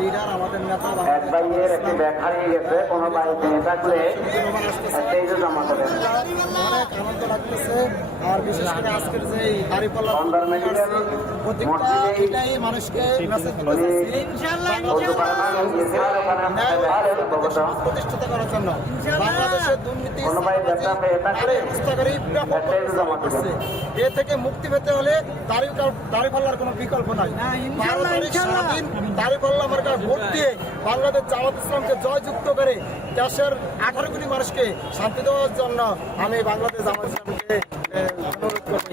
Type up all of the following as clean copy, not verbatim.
Leader, আমাদের নেতা এক ভাইয়ের একটি ব্যাগ হারিয়ে গেছে, কোনো ভাই নিয়ে থাকলে এই যে জমা করেন। অনেক আনন্দ লাগতেছে। আর বিশেষ করে আজকের যে দাঁড়িপাল্লা প্রত্যেকটা এটাই মানুষকে মেসেজ দিতে প্রতিষ্ঠিত করার জন্য বাংলাদেশের দুর্নীতি এ থেকে মুক্তি পেতে হলে দাঁড়িপাল্লার কোনো বিকল্প নাই। দাঁড়িপাল্লা আমার ভোট দিয়ে বাংলাদেশ জামাত ইসলামকে জয়যুক্ত করে দেশের 18 কোটি মানুষকে শান্তি দেওয়ার জন্য আমি বাংলাদেশ জামাত ইসলামকে অনুরোধ করব।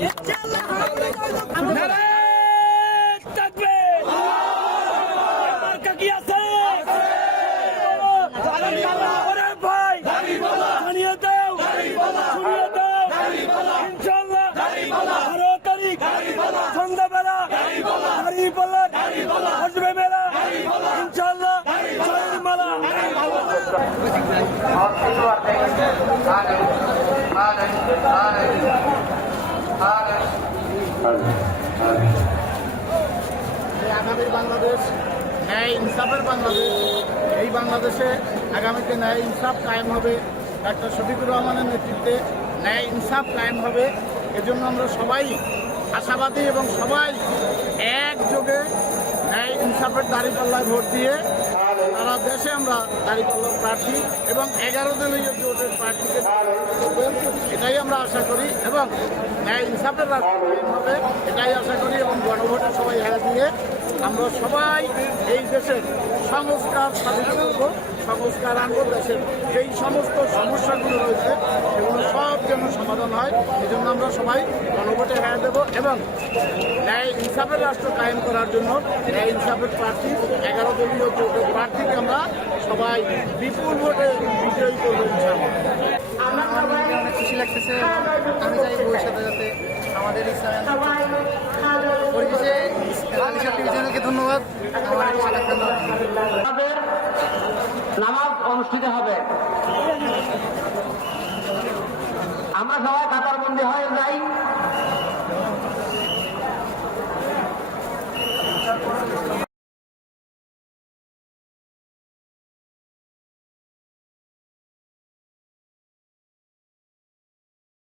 সন্ধ্যাবেলা দাঁড়িপাল্লা আসবে মেলা ইনশাআল্লাহ জয়মালা। আগামী বাংলাদেশ ন্যায় ইনসাফের বাংলাদেশ। এই বাংলাদেশে আগামীতে ন্যায় ইনসাফ কায়েম হবে। ডাক্তার শফিকুর রহমানের নেতৃত্বে ন্যায় ইনসাফ কায়েম হবে। এজন্য আমরা সবাই আশাবাদী এবং সবাই একযোগে ন্যায় ইনসাফের দাঁড়িপাল্লায় ভোট দিয়ে সারা দেশে আমরা দাঁড়িপাল্লার প্রার্থী এবং 11 দলীয় জোটের প্রার্থীকে করবেন, এটাই আমরা আশা করি। এবং ন্যায় ইনসাফের রাজনীতি হবে এটাই আশা করি। এবং গণভোটে সবাই হ্যাঁ দিয়ে আমরা সবাই এই দেশের সংস্কার সাধিত করব, সংস্কার আনবো। দেশের যেই সমস্ত সমস্যাগুলো রয়েছে সেগুলো সব যেন সমাধান হয়, এই জন্য আমরা সবাই গণভোটে হ্যাঁ দেবো। এবং ন্যায় ইনসাফের রাষ্ট্র কায়েম করার জন্য ন্যায় ইনসাফের প্রার্থী 11 দলীয় জোটের প্রার্থীকে আমরা সবাই বিপুল ভোটে বিজয়ী করবো। আমরা সবাই অনেক খুশি লাগতেছে। আমি চাই ভবিষ্যতে যাতে আমাদের পরিবেশে টেলিভিশনকে ধন্যবাদ। আমাদের নামাজ অনুষ্ঠিত হবে, আমরা সবাই কাতারবন্দি হয়ে যাই।